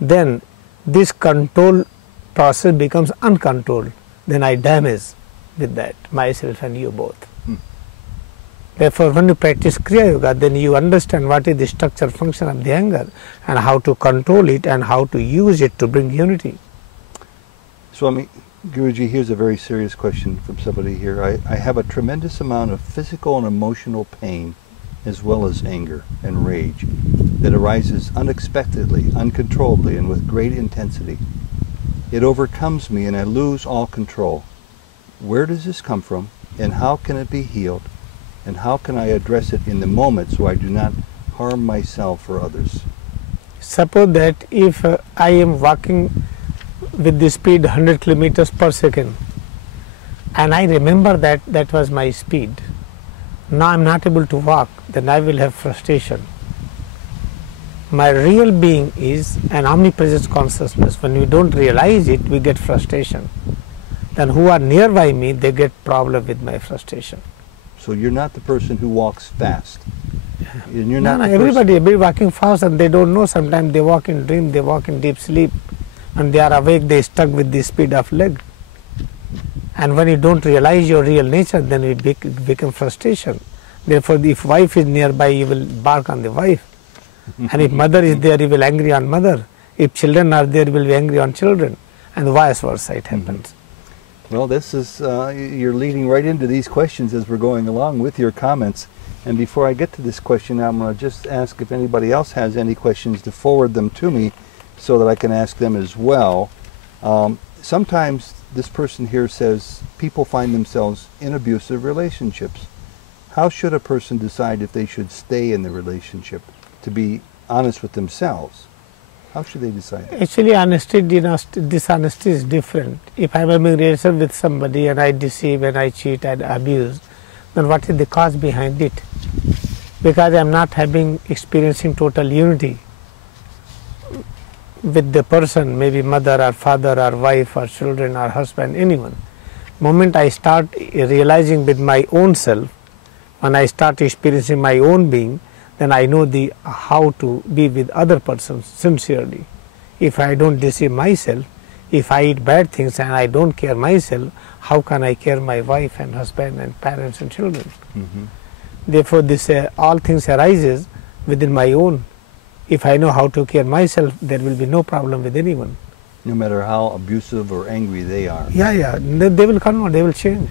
then this control process becomes uncontrolled. Then I damage with that, myself and you both. Therefore, when you practice Kriya Yoga, then you understand what is the structure function of the anger and how to control it and how to use it to bring unity. Swami, Guruji, here's a very serious question from somebody here. I have a tremendous amount of physical and emotional pain, as well as anger and rage, that arises unexpectedly, uncontrollably, and with great intensity. It overcomes me and I lose all control. Where does this come from, and how can it be healed, and how can I address it in the moment so I do not harm myself or others? suppose that if I am walking with the speed 100 kilometers per second, and I remember that that was my speed, now I am not able to walk, then I will have frustration. My real being is an omnipresent consciousness. When we don't realize it, we get frustration. Then who are nearby me, they get problem with my frustration. So you're not the person who walks fast. And you're not everybody walking fast and they don't know. Sometimes they walk in dream, they walk in deep sleep, and they are awake, they stuck with the speed of leg. And when you don't realize your real nature, then it become frustration. Therefore, if wife is nearby, you will bark on the wife. And if mother is there, you will angry on mother. If children are there, you will be angry on children. And vice versa, it happens. Well, this is, you're leading right into these questions as we're going along with your comments. And before I get to this question, I'm going to just ask if anybody else has any questions to forward them to me so that I can ask them as well. Sometimes this person here says people find themselves in abusive relationships. How should a person decide if they should stay in the relationship? To be honest with themselves, how should they decide? Actually, honesty, dishonesty is different. If I am in a relationship with somebody and I deceive and I cheat and abuse, then what is the cause behind it? Because I am not experiencing total unity with the person, maybe mother or father or wife or children or husband, anyone. Moment I start realizing with my own self, when I start experiencing my own being, then I know how to be with other persons sincerely. If I don't deceive myself, if I eat bad things and I don't care myself, how can I care my wife and husband and parents and children? Therefore, this all things arises within my own. If I know how to care myself, there will be no problem with anyone. No matter how abusive or angry they are. Yeah, they will come, they will change.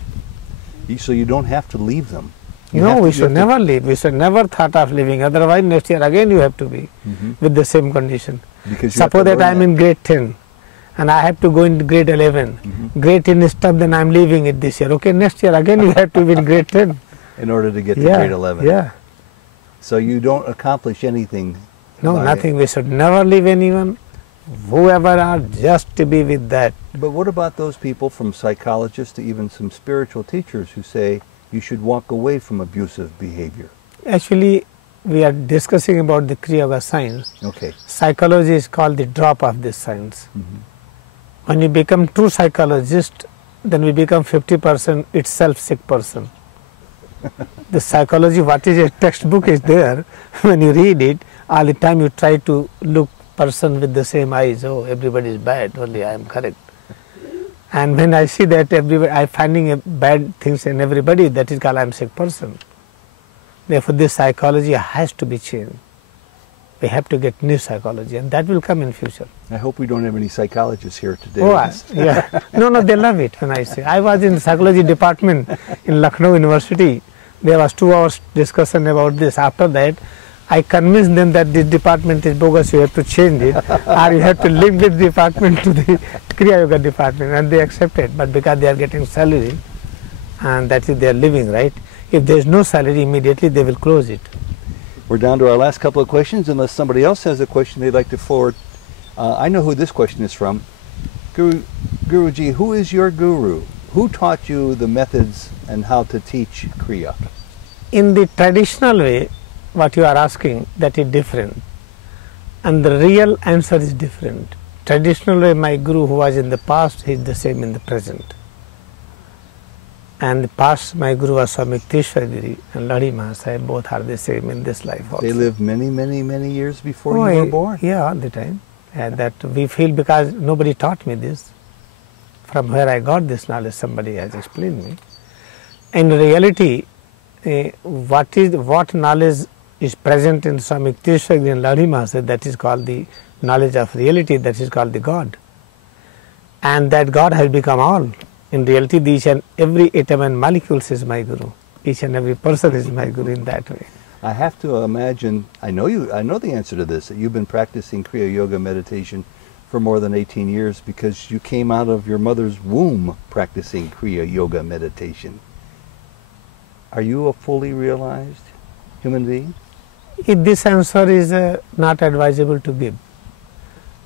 So you don't have to leave them. No, we should never leave. We should never thought of leaving. Otherwise, next year again you have to be with the same condition. Suppose that I am in grade 10 and I have to go in grade 11. Grade 10 is tough, then I am leaving it this year. Okay, next year again you have to be in grade 10. In order to get to grade 11. Yeah. So you don't accomplish anything. No, nothing. We should never leave anyone. Whoever are, just to be with that. But what about those people, from psychologists to even some spiritual teachers, who say you should walk away from abusive behavior? Actually, we are discussing about the Kriya Yoga science. Okay. Psychology is called the drop of this science. When you become true psychologist, then we become 50% itself sick person. The psychology, what is a textbook is there, when you read it, all the time you try to look person with the same eyes. Oh, everybody is bad, only I am correct. And when I see that everybody, I am finding bad things in everybody, that is called I am sick person. Therefore, this psychology has to be changed. We have to get new psychology, and that will come in future. I hope we don't have any psychologists here today. Oh, yeah. No, they love it when I say. I was in the psychology department in Lucknow University. There was 2 hours discussion about this. After that, I convinced them that this department is bogus, you have to change it, or you have to link this department to the Kriya Yoga department, and they accepted. But because they are getting salary, and that is their living, right? If there is no salary, immediately they will close it. We're down to our last couple of questions, unless somebody else has a question they'd like to forward. I know who this question is from. Guruji, who is your guru? Who taught you the methods and how to teach Kriya? In the traditional way, what you are asking, that is different. And the real answer is different. Traditional way, my guru who was in the past, he is the same in the present. And the past, my guru was Swami Shree Yogi and Ladi Mahasaya, both are the same in this life also. They lived many, many, many years before you were born? Yeah, all the time. And that we feel, because nobody taught me this. From where I got this knowledge, somebody has explained me. In reality, what knowledge is present in Swami Shree Yogi and Ladi Mahasaya, that is called the knowledge of reality, that is called the God. And that God has become all. In reality, each and every atom and molecules is my guru. Each and every person is my guru in that way. I have to imagine, I know the answer to this, that you've been practicing Kriya Yoga meditation for more than 18 years because you came out of your mother's womb practicing Kriya Yoga meditation. Are you a fully realized human being? This answer is not advisable to give.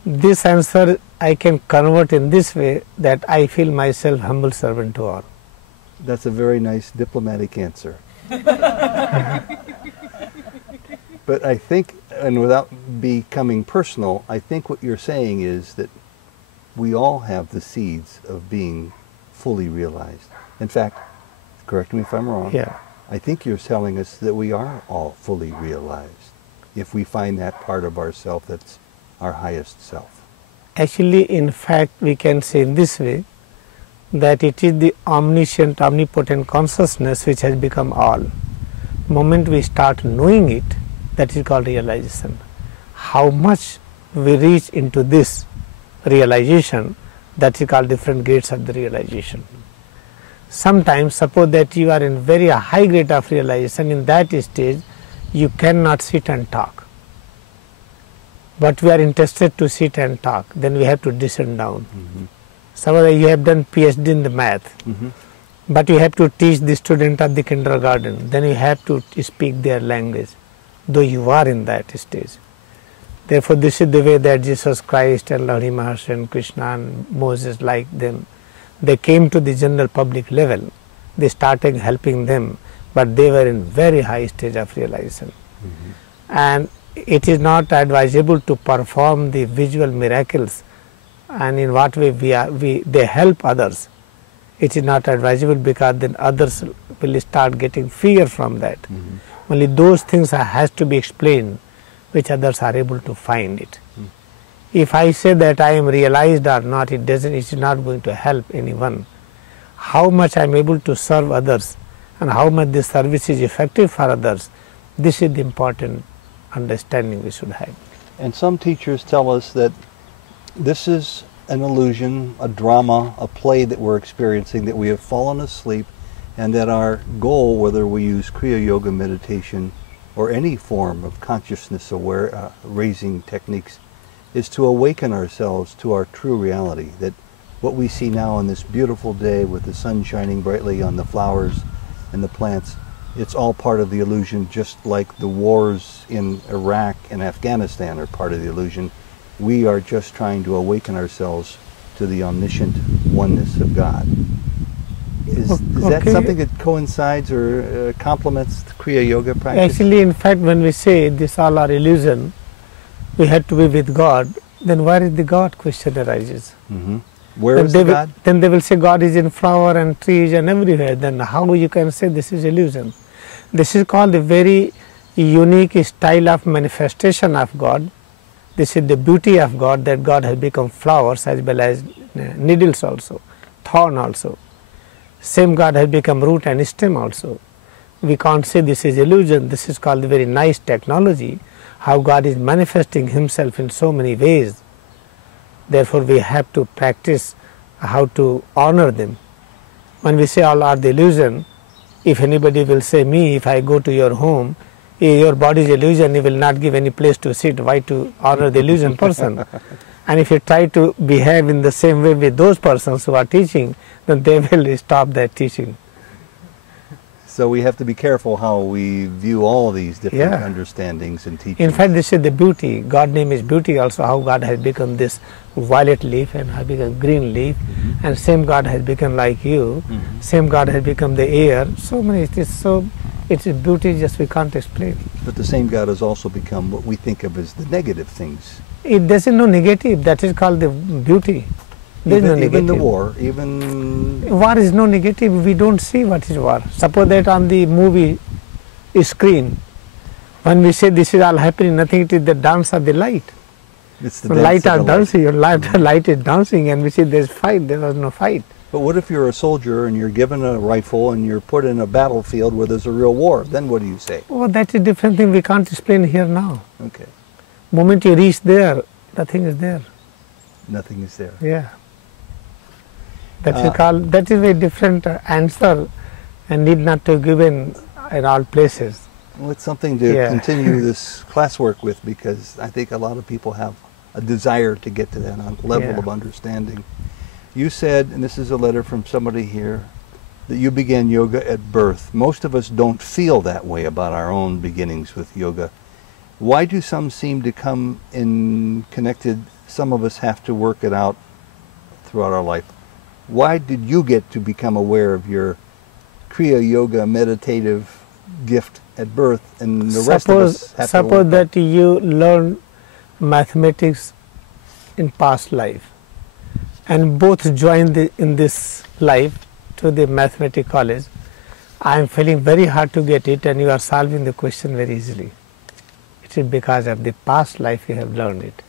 This answer I can convert in this way, that I feel myself humble servant to all. That's a very nice diplomatic answer. But I think, and without becoming personal, I think what you're saying is that we all have the seeds of being fully realized. In fact, correct me if I'm wrong, Yeah. I think you're telling us that we are all fully realized if we find that part of ourself that's our highest self. Actually, in fact, we can say in this way, that it is the omniscient, omnipotent consciousness which has become all. Moment we start knowing it, that is called realization. How much we reach into this realization, that is called different grades of the realization. Sometimes, suppose that you are in very high grade of realization, in that stage you cannot sit and talk. But we are interested to sit and talk, then we have to descend down. Suppose you have done PhD in the math, but you have to teach the student of the kindergarten, then you have to speak their language, though you are in that stage. Therefore, this is the way that Jesus Christ and Lahiri Maharshi and Krishna and Moses, like them, they came to the general public level, they started helping them, but they were in very high stage of realization. And it is not advisable to perform the visual miracles, and in what way they help others. It is not advisable, because then others will start getting fear from that. Only those things has to be explained which others are able to find it. If I say that I am realized or not, it is not going to help anyone. How much I am able to serve others and how much this service is effective for others, this is the important understanding we should have. And some teachers tell us that this is an illusion, a drama, a play that we're experiencing, that we have fallen asleep, and that our goal, whether we use Kriya Yoga meditation or any form of consciousness aware raising techniques, is to awaken ourselves to our true reality, that what we see now on this beautiful day with the sun shining brightly on the flowers and the plants, it's all part of the illusion, just like the wars in Iraq and Afghanistan are part of the illusion. We are just trying to awaken ourselves to the omniscient oneness of God. Is that something that coincides or complements the Kriya Yoga practice? Actually, in fact, when we say this all are illusion, we have to be with God, then where is the God question arises. Where is the God? Then they will say God is in flower and trees and everywhere. Then how you can say this is illusion? This is called a very unique style of manifestation of God. This is the beauty of God, that God has become flowers as well as needles also, thorn also. Same God has become root and stem also. We can't say this is illusion. This is called a very nice technology, how God is manifesting Himself in so many ways. Therefore, we have to practice how to honor them. When we say all are the illusion, if anybody will say me, if I go to your home, your body is illusion, you will not give any place to sit, why to honor the illusion person? And if you try to behave in the same way with those persons who are teaching, then they will stop their teaching. So we have to be careful how we view all these different understandings and teachings. In fact, this is the beauty. God's name is beauty also, how God has become this violet leaf and has become green leaf, and same God has become like you, same God has become the air. So many, it is beauty, just we can't explain. But the same God has also become what we think of as the negative things. There is no negative, that is called the beauty. There is no negative. Even the war, even... War is no negative, we don't see what is war. Suppose that on the movie screen, when we say this is all happening, nothing, it is the dance of the light. It's the light are dancing, your light is dancing, and we say there is fight, there was no fight. But what if you're a soldier and you're given a rifle and you're put in a battlefield where there's a real war? Then what do you say? Oh, that's a different thing, we can't explain here now. Okay. Moment you reach there, nothing is there. Nothing is there. Yeah. That is a very different answer and need not to give in all places. Well, it's something to continue this classwork with, because I think a lot of people have a desire to get to that level of understanding. You said, and this is a letter from somebody here, that you began yoga at birth. Most of us don't feel that way about our own beginnings with yoga. Why do some seem to come in connected some of us have to work it out throughout our life. Why did you get to become aware of your Kriya Yoga meditative gift at birth, and the rest of us have to Suppose work that you learn mathematics in past life and both join in this life to the mathematics college. I am feeling very hard to get it, and you are solving the question very easily. It is because of the past life you have learned it.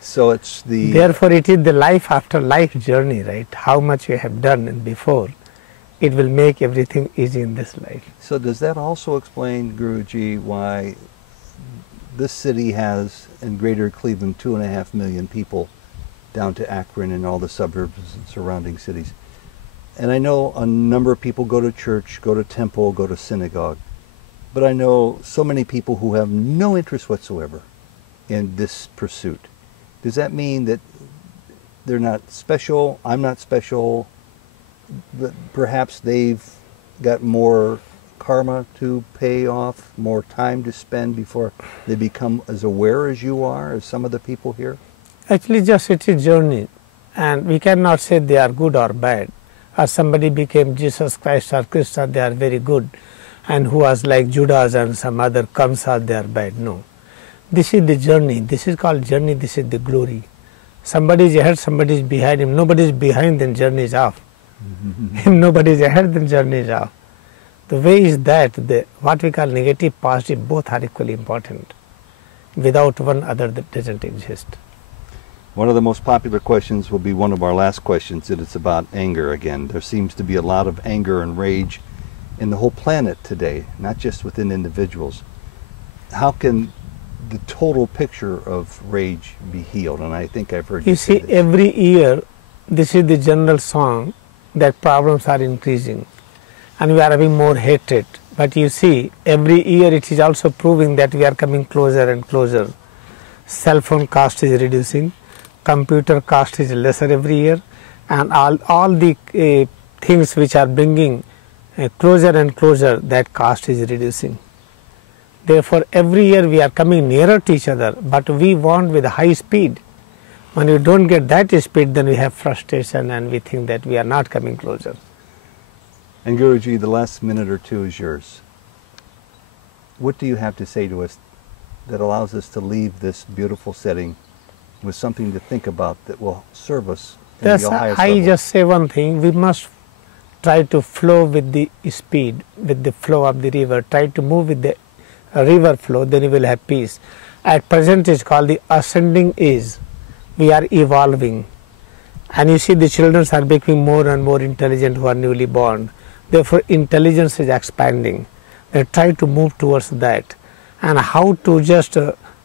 So it's the... Therefore, it is the life after life journey, right? How much you have done before, it will make everything easy in this life. So does that also explain, Guruji, why this city has, in greater Cleveland, 2.5 million people down to Akron and all the suburbs and surrounding cities? And I know a number of people go to church, go to temple, go to synagogue. But I know so many people who have no interest whatsoever in this pursuit. Does that mean that they're not special, I'm not special, that perhaps they've got more karma to pay off, more time to spend before they become as aware as you are, as some of the people here? Actually, just it's a journey, and we cannot say they are good or bad. Or somebody became Jesus Christ or Krishna, they are very good, and who was like Judas and some other Kamsa, they are bad. No. This is the journey. This is called journey. This is the glory. Somebody is ahead, somebody is behind him. Nobody is behind, then journey is off. If nobody is ahead, then journey is off. The way is that what we call negative, positive, both are equally important. Without one, other that doesn't exist. One of the most popular questions will be one of our last questions, and it's about anger again. There seems to be a lot of anger and rage in the whole planet today, not just within individuals. How can the total picture of rage be healed? And I think I've heard you say see, this. every year, this is the general song that problems are increasing and we are having more hatred. But you see, every year it is also proving that we are coming closer and closer. Cell phone cost is reducing, computer cost is lesser every year, and all the things which are bringing closer and closer, that cost is reducing. Therefore, every year we are coming nearer to each other, but we want with high speed. When we don't get that speed, then we have frustration and we think that we are not coming closer. And Guruji, the last minute or two is yours. What do you have to say to us that allows us to leave this beautiful setting with something to think about that will serve us in Yes, the highest I level? just say one thing, we must try to flow with the speed, with the flow of the river, try to move with the river flow, then you will have peace. At present it is called the ascending age. We are evolving. And you see the children are becoming more and more intelligent who are newly born. Therefore intelligence is expanding. They try to move towards that. And how to just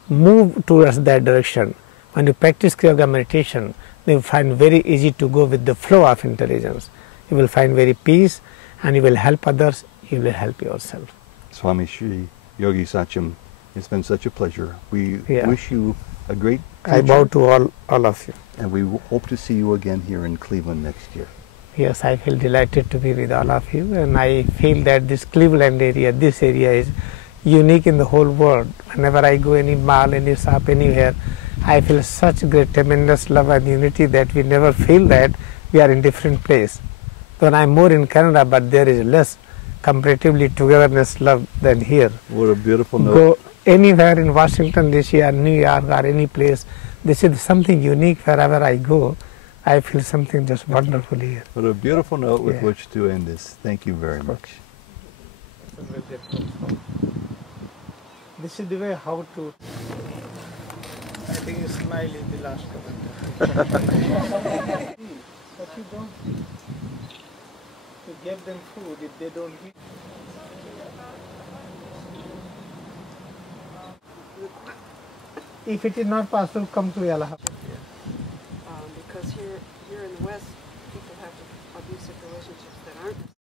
move towards that direction. When you practice Kriya Yoga meditation, you will find very easy to go with the flow of intelligence. You will find very peace, and you will help others, you will help yourself. Swami Shree Yogi Satyam, it's been such a pleasure. We wish you a great future. I bow to all of you. And we hope to see you again here in Cleveland next year. Yes, I feel delighted to be with all of you, and I feel that this Cleveland area, this area is unique in the whole world. Whenever I go any mall, any shop, anywhere, I feel such great, tremendous love and unity that we never feel that we are in different place. Though I am more in Canada, but there is less comparatively togetherness, love than here. What a beautiful note. Go anywhere in Washington DC or New York or any place, this is something unique. Wherever I go, I feel something just wonderful here. What a beautiful note with which to end this. Thank you very much. This is the way how to. I think you smile is the last comment. But you don't. You give them food if they don't eat. If it is not possible, come to Allahabad. Because here in the West, people have abusive relationships that aren't